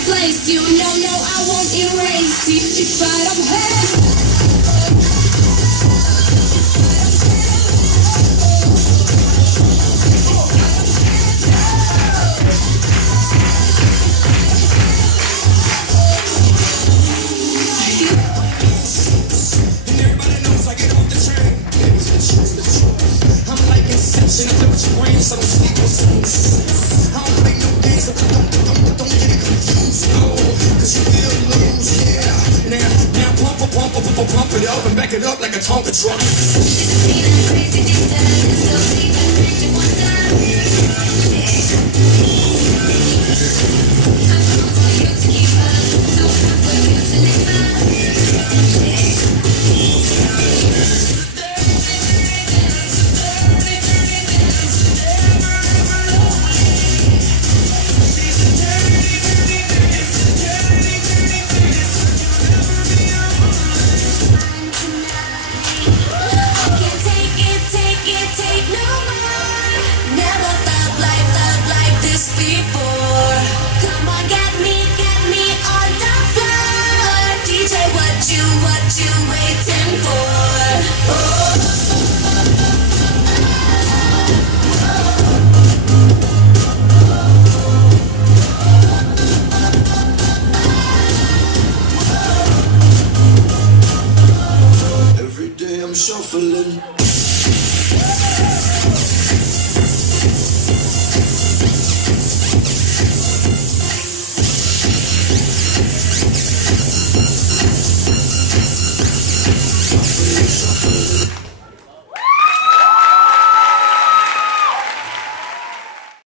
replace you. No, no, I won't erase you. If I don't have So don't sleep on songs. I don't play no games, so don't get it confused, no. Cause you will lose, yeah. Now pump it up and back it up like a Tonka truck. What you waiting for? Every day I'm shuffling.